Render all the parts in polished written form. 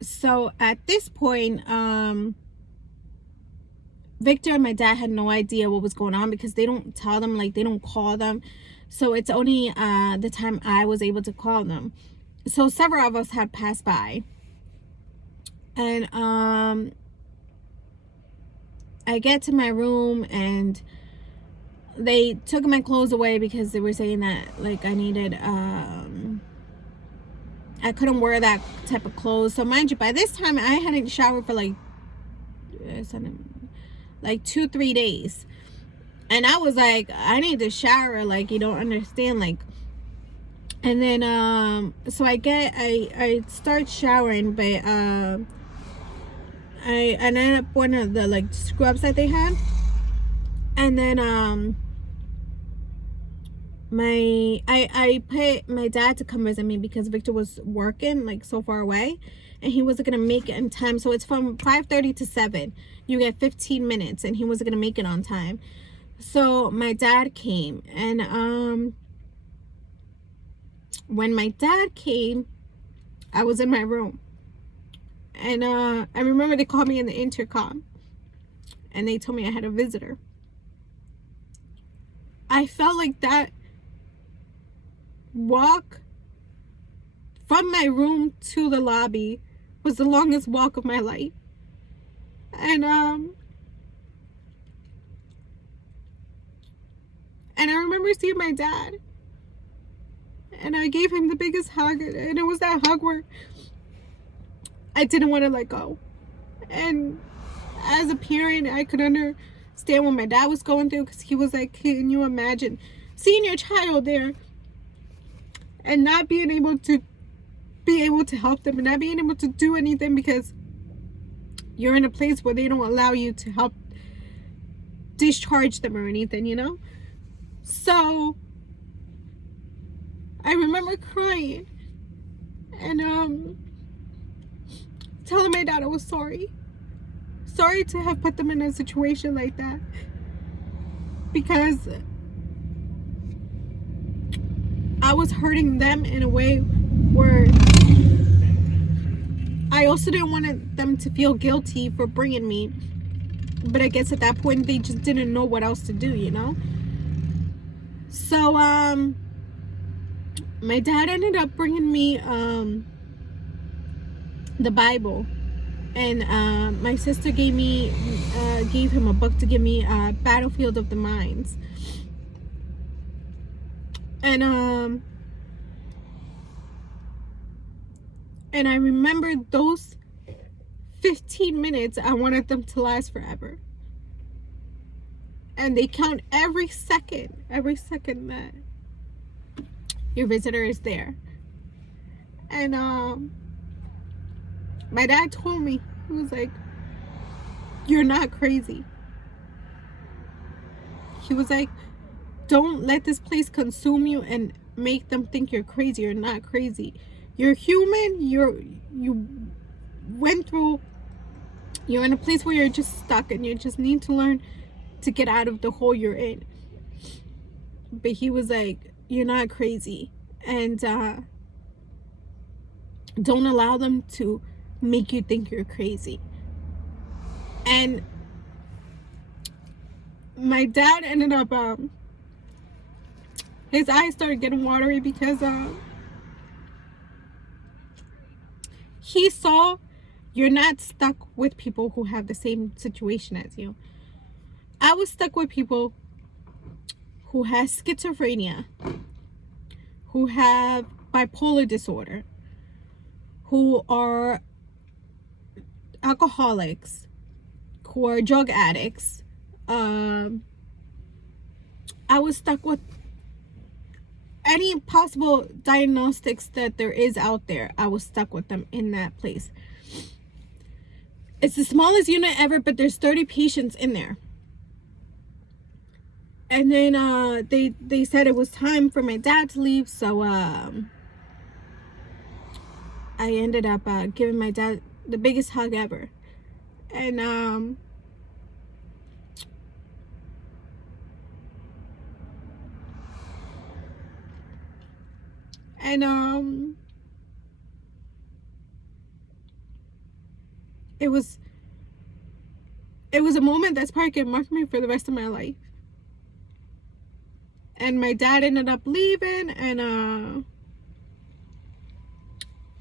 So at this point, Victor and my dad had no idea what was going on because they don't tell them, like they don't call them. So it's only the time I was able to call them. So several of us had passed by. And I get to my room and they took my clothes away because they were saying that like I couldn't wear that type of clothes. So mind you, by this time I hadn't showered for like 2-3 days. And I was like, I need to shower, like you don't understand, like. And then so I start showering, but I ended up one of the like scrubs that they had. And then I put my dad to come visit me because Victor was working like so far away and he wasn't gonna make it in time. So it's from 5:30 to 7. You get 15 minutes and he wasn't gonna make it on time. So my dad came, and when my dad came, I was in my room. And I remember they called me in the intercom and they told me I had a visitor. I felt like that walk from my room to the lobby was the longest walk of my life. And I remember seeing my dad and I gave him the biggest hug, and it was that hug where I didn't want to let go. And as a parent, I could understand what my dad was going through, because he was like, can you imagine seeing your child there and not being able to help them and not being able to do anything because you're in a place where they don't allow you to help discharge them or anything, you know? So I remember crying and telling my dad I was sorry to have put them in a situation like that, because I was hurting them in a way where I also didn't want them to feel guilty for bringing me. But I guess at that point they just didn't know what else to do, you know? So my dad ended up bringing me the Bible, and my sister gave him a book to give me, Battlefield of the Minds. And I remember those 15 minutes, I wanted them to last forever. And they count every second that your visitor is there. And my dad told me, he was like, you're not crazy. He was like, don't let this place consume you and make them think you're crazy. You're not crazy. You're human. You went through, you're in a place where you're just stuck and you just need to learn to get out of the hole you're in. But he was like, you're not crazy. And don't allow them to make you think you're crazy. And my dad ended up his eyes started getting watery because he saw you're not stuck with people who have the same situation as you. I was stuck with people who have schizophrenia, who have bipolar disorder, who are alcoholics, who are drug addicts. I was stuck with any possible diagnostics that there is out there. I was stuck with them in that place. It's the smallest unit ever, but there's 30 patients in there. And then they said it was time for my dad to leave, so I ended up giving my dad the biggest hug ever. And it was a moment that's probably gonna mark me for the rest of my life. And my dad ended up leaving, and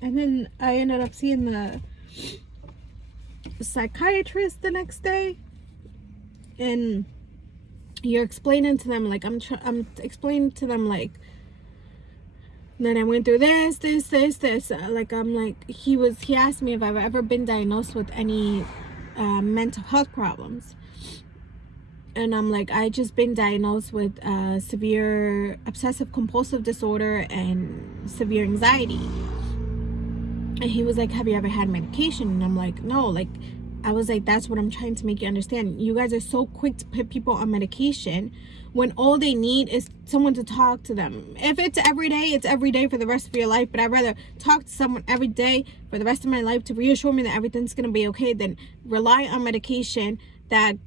then I ended up seeing the psychiatrist the next day, and you're explaining to them, like, I'm explaining to them, like, that I went through this. Like, I'm like, he asked me if I've ever been diagnosed with any mental health problems. And I'm like, I just been diagnosed with severe obsessive compulsive disorder and severe anxiety. And he was like, have you ever had medication? And I'm like, no. Like, I was like, that's what I'm trying to make you understand. You guys are so quick to put people on medication when all they need is someone to talk to them. If it's every day, it's every day for the rest of your life. But I'd rather talk to someone every day for the rest of my life to reassure me that everything's going to be okay than rely on medication that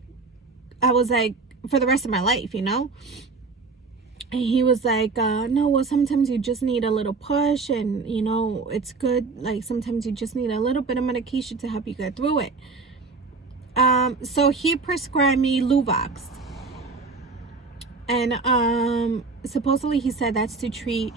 I was like, for the rest of my life, you know? And he was like, no, well, sometimes you just need a little push, and, you know, it's good. Like, sometimes you just need a little bit of medication to help you get through it. So he prescribed me Luvox. And supposedly he said that's to treat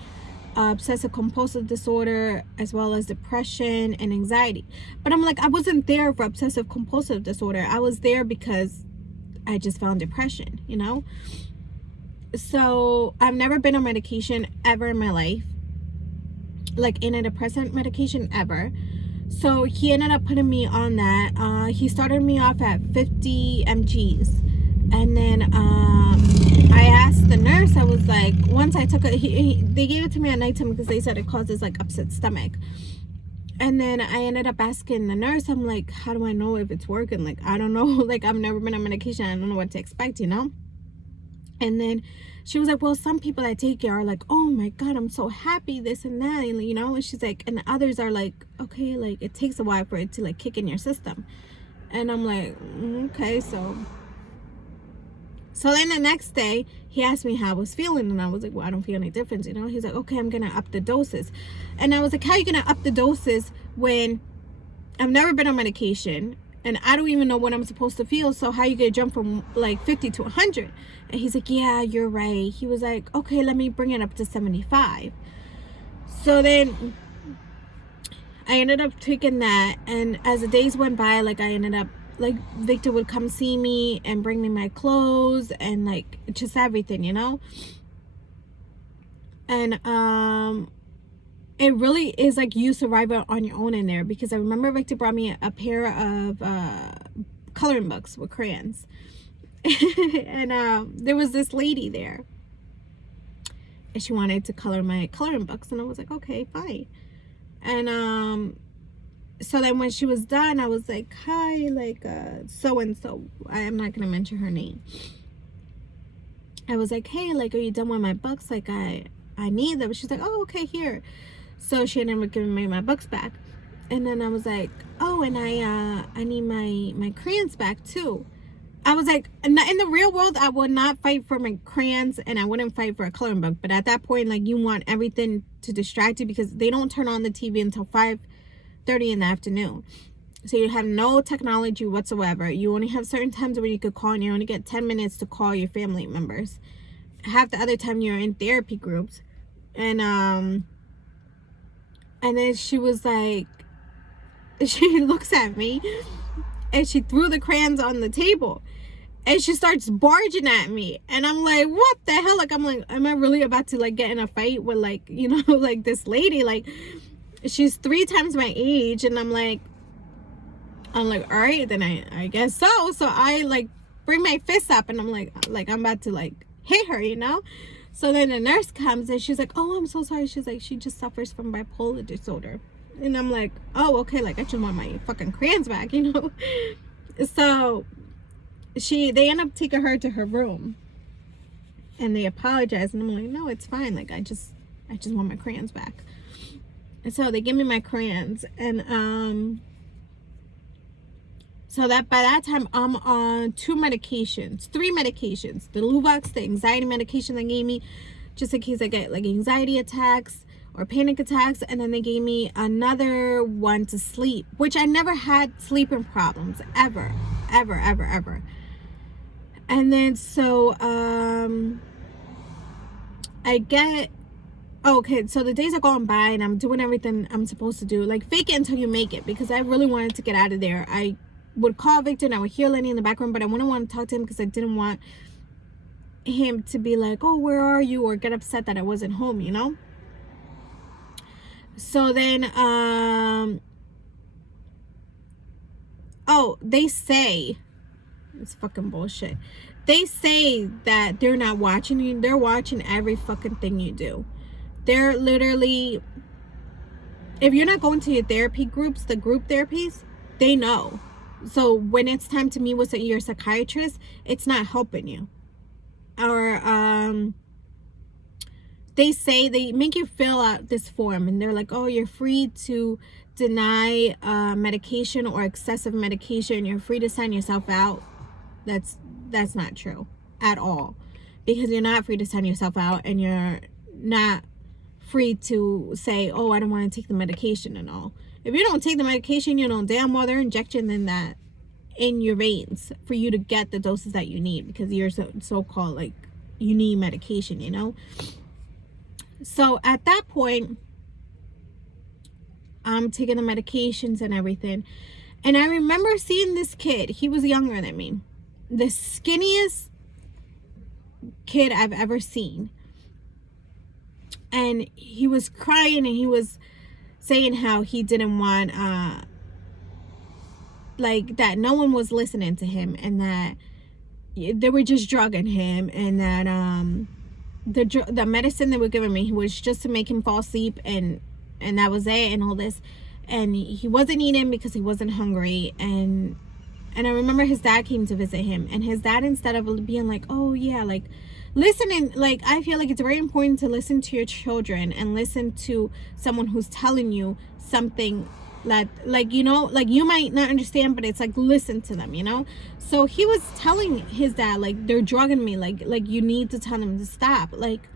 obsessive compulsive disorder as well as depression and anxiety. But I'm like, I wasn't there for obsessive compulsive disorder. I was there because I just found depression, you know? So I've never been on medication ever in my life, like antidepressant medication ever. So he ended up putting me on that. He started me off at 50 mgs. And then I asked the nurse, I was like, once I took it, they gave it to me at nighttime because they said it causes like upset stomach. And then I ended up asking the nurse, I'm like, how do I know if it's working? Like, I don't know. Like, I've never been on medication. I don't know what to expect, you know? And then she was like, well, some people that take it are like, oh my God, I'm so happy, this and that, and, you know? And she's like, and others are like, okay, like, it takes a while for it to like kick in your system. And I'm like, okay, so then the next day, he asked me how I was feeling, and I was like, well, I don't feel any difference, you know? He's like, okay, I'm going to up the doses. And I was like, how are you going to up the doses when I've never been on medication, and I don't even know what I'm supposed to feel, so how you going to jump from, like, 50 to 100? And he's like, yeah, you're right. He was like, okay, let me bring it up to 75. So then I ended up taking that, and as the days went by, like, I ended up, like, Victor would come see me and bring me my clothes and like just everything, you know? And it really is like you survive on your own in there, because I remember Victor brought me a pair of coloring books with crayons. And there was this lady there, and she wanted to color my coloring books, and I was like, okay, fine. And so then when she was done, I was like, hi, like, so-and-so. I am not going to mention her name. I was like, hey, like, are you done with my books? Like, I need them. She's like, oh, okay, here. So she ended up giving me my books back. And then I was like, oh, and I need my crayons back, too. I was like, in the real world, I would not fight for my crayons, and I wouldn't fight for a coloring book. But at that point, like, you want everything to distract you, because they don't turn on the TV until 5:30 in the afternoon. So you have no technology whatsoever. You only have certain times where you could call, and you only get 10 minutes to call your family members. Half the other time you're in therapy groups. And then she was like, she looks at me, and she threw the crayons on the table, and she starts barging at me, and I'm like, what the hell? Like, I'm like, am I really about to like get in a fight with, like, you know, like this lady? Like, she's 3 times my age. And I'm like, all right, then I guess so. So I like bring my fist up, and I'm like I'm about to like hit her, you know? So then the nurse comes, and she's like, oh, I'm so sorry. She's like, she just suffers from bipolar disorder. And I'm like, oh, okay, like, I just want my fucking crayons back, you know? So they end up taking her to her room, and they apologize, and I'm like, no, it's fine. Like, I just want my crayons back. And so they give me my crayons, and so that by that time I'm on 3 medications. The Luvox, the anxiety medication they gave me, just in case I get like anxiety attacks, or panic attacks, and then they gave me another one to sleep, which I never had sleeping problems ever, ever, ever, ever. And then so I get, okay, so the days are going by and I'm doing everything I'm supposed to do, like fake it until you make it, because I really wanted to get out of there. I would call Victor and I would hear Lenny in the background, but I wouldn't want to talk to him because I didn't want him to be like, oh, where are you, or get upset that I wasn't home, you know. So then oh, they say, it's fucking bullshit, they say that they're not watching you. They're watching every fucking thing you do. They're literally, if you're not going to your therapy groups, the group therapies, they know. So when it's time to meet with your psychiatrist, it's not helping you. Or they say, they make you fill out this form and they're like, oh, you're free to deny medication or excessive medication. You're free to sign yourself out. That's not true at all, because you're not free to sign yourself out, and you're not free to say, oh, I don't want to take the medication and all. If you don't take the medication, you know damn well they're injecting that in your veins for you to get the doses that you need, because you're so-called like you need medication, you know. So at that point, I'm taking the medications and everything, and I remember seeing this kid. He was younger than me, the skinniest kid I've ever seen, and he was crying and he was saying how he didn't want like that no one was listening to him, and that they were just drugging him, and that the medicine they were giving me was just to make him fall asleep, and that was it, and all this, and he wasn't eating because he wasn't hungry. And I remember his dad came to visit him, and his dad, instead of being like, oh yeah, like listening, like I feel like it's very important to listen to your children and listen to someone who's telling you something that, like, you know, like you might not understand, but it's like, listen to them, you know. So he was telling his dad, like, they're drugging me, like you need to tell them to stop, like.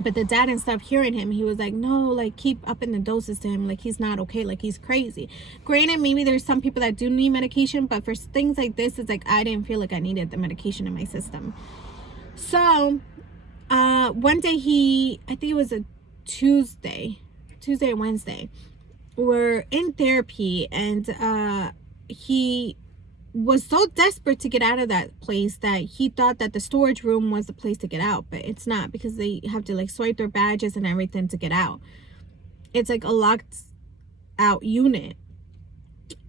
But the dad, instead of hearing him, he was like, no, like keep upping the doses to him, like he's not okay, like he's crazy. Granted, maybe there's some people that do need medication, but for things like this, it's like I didn't feel like I needed the medication in my system. So one day I think it was a Tuesday or Wednesday, we're in therapy, and he was so desperate to get out of that place that he thought that the storage room was the place to get out, but it's not, because they have to like swipe their badges and everything to get out. It's like a locked out unit,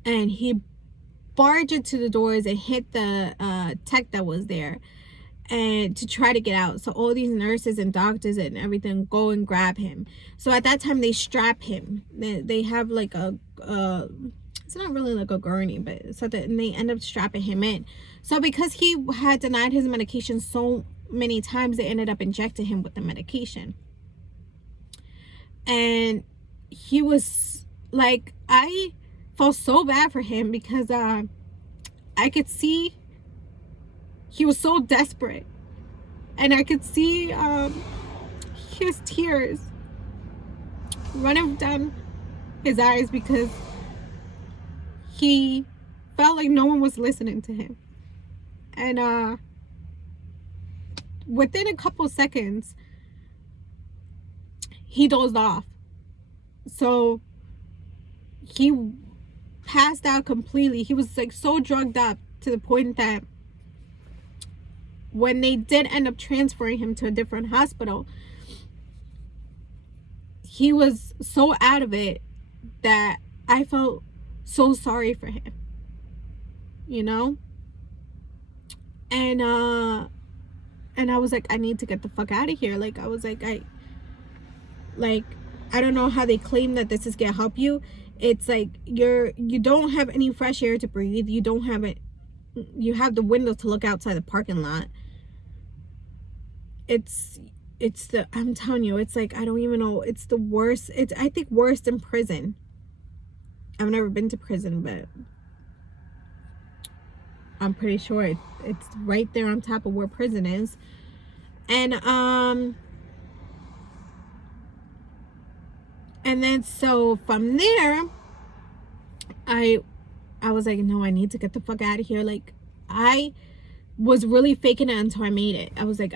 and he barged into the doors and hit the tech that was there, and to try to get out. So all these nurses and doctors and everything go and grab him. So at that time they strap him. They have like it's not really like a gurney, but so that, and they end up strapping him in. So because he had denied his medication so many times, they ended up injecting him with the medication. And he was like, I felt so bad for him, because I could see he was so desperate, and I could see his tears running down his eyes, because he felt like no one was listening to him. And within a couple seconds, he dozed off. So he passed out completely. He was like so drugged up to the point that when they did end up transferring him to a different hospital, he was so out of it that I felt so sorry for him, you know. And I was like, I need to get the fuck out of here. Like, I was like, I don't know how they claim that this is gonna help you. It's like you don't have any fresh air to breathe. You don't have it. You have the window to look outside the parking lot. I'm telling you, it's like, I don't even know. It's the worst. It's, I think, worse than prison. I've never been to prison, but I'm pretty sure it's right there on top of where prison is. And And then so from there, I was like, no, I need to get the fuck out of here. Like, I was really faking it until I made it. I was like,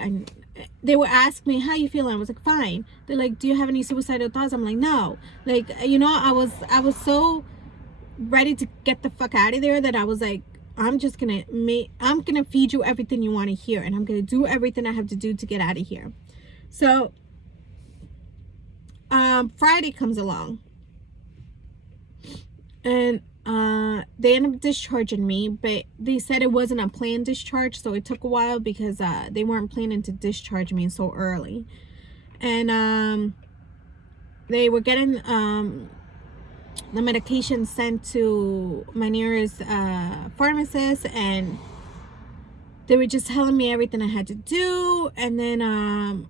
they were asking me, how you feeling? I was like, fine. They're like, do you have any suicidal thoughts? I'm like, no. Like, you know, I was so ready to get the fuck out of there that I was like, I'm gonna feed you everything you want to hear, and I'm gonna do everything I have to do to get out of here. So Friday comes along, and they ended up discharging me, but they said it wasn't a planned discharge, so it took a while because they weren't planning to discharge me so early. And they were getting the medication sent to my nearest pharmacist, and they were just telling me everything I had to do. And then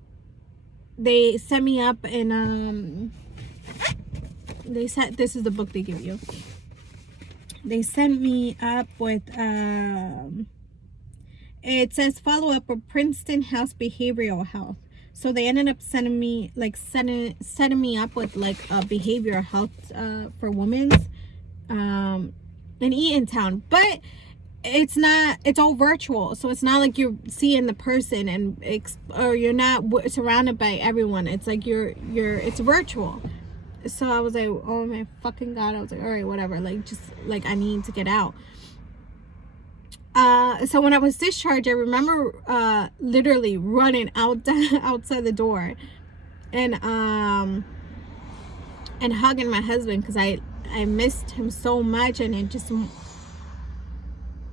they set me up, and they said, this is the book they give you. They sent me up with it says follow up of Princeton House Behavioral Health. So they ended up sending me setting me up with like a behavioral health for women's in Eatontown. But it's all virtual, so it's not like you're seeing the person or you're not surrounded by everyone. It's like it's virtual. So I was like, oh my fucking god. I was like, all right, whatever, like, just like, I need to get out. So when I was discharged, I remember literally running outside the door and hugging my husband, because I missed him so much, and it just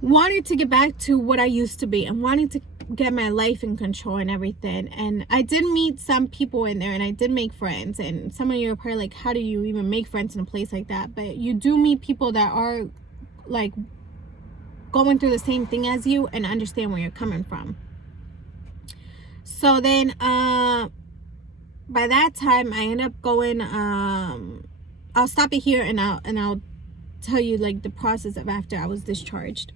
wanted to get back to what I used to be, and wanted to get my life in control and everything. And I did meet some people in there, and I did make friends. And some of you are probably like, how do you even make friends in a place like that? But you do meet people that are like going through the same thing as you and understand where you're coming from. So then by that time I ended up going I'll stop it here, and I'll tell you like the process of after I was discharged.